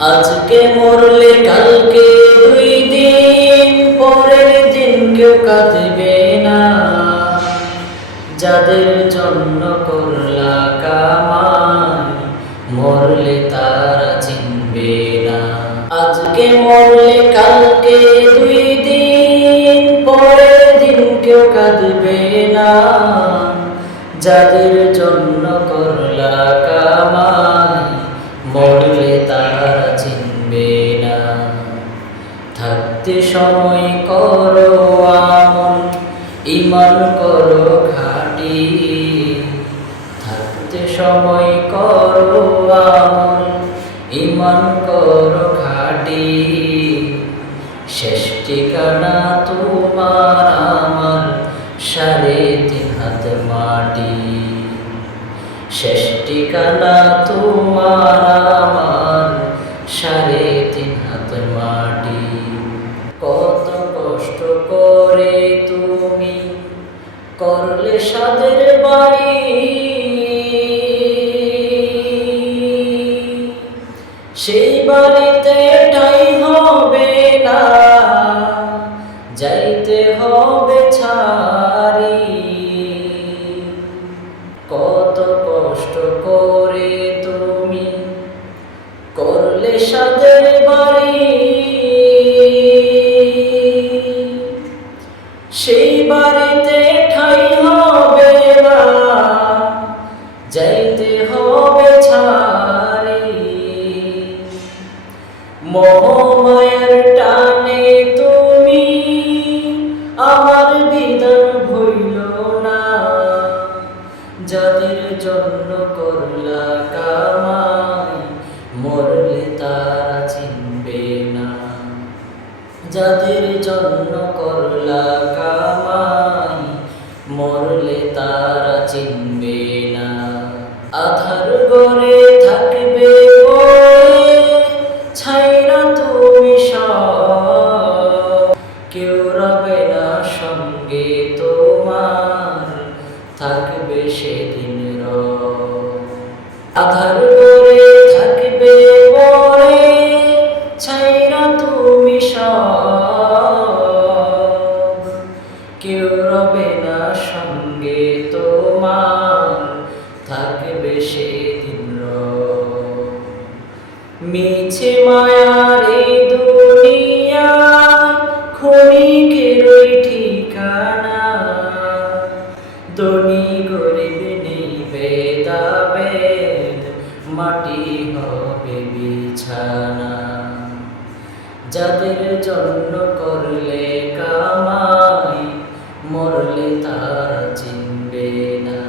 আজকে মরলে কালকে দুই দিন পরের দিন কেউ কাঁদবে না, যাদের জন্য করলা কামাই মরলে তারা চিনবে না। আজকে মরলে কালকে দুই দিন পরের দিন কেউ কাঁদবে না, যাদের জন্য করলা কামাই মরলে তারা চিনবে না। থাকতে সময় করো আমল, ঈমান করো খাঁটি। থাকতে সময় করো আমল, ঈমান করো খাঁটি। শেষ ঠিকানা তোমার আমার 3.5 হাত মাটি। শেষ ঠিকানা তোমার আমার 3.5 হাত মাটি। কত কষ্ট করে তুমি করলে সাদের বাড়ি, সেই বাড়িতে ঠাঁই হবে না, যাইতে হবে ছাড়ি। কত কষ্ট করে তুমি করলে সাদের বাড়ি, সেই বাড়িতে ঠাঁই হবে না, যাইতে হবে ছাড়ি। মোহমায়ার টানে তুমি আমার বিধান ভুইল না, যাদের জন্য করলা কামাই মরলে তারা চিনবে না। যাদের জন্য করলা কামাই মরলে তারা চিনবে না। আধার ঘরে থাকবে ছাইরা তুমি সব, কেউ রবে না সঙ্গে তোমার, থাকবে সেদিন রব। আধার ঘরে থাকবে পরে ছাইরা তুমি সব, কেউ রবে না সঙ্গে তোমার, থাকবে সেদিন রব। মিছে মায়ার এই দুনিয়া ক্ষণিকেরই ঠিকানা, ধনী গরিব নেই ভেদাভেদ, মাটি হবে বিছানা। যাদের জন্য করলে কামাই মরলে তারা চিনবে না।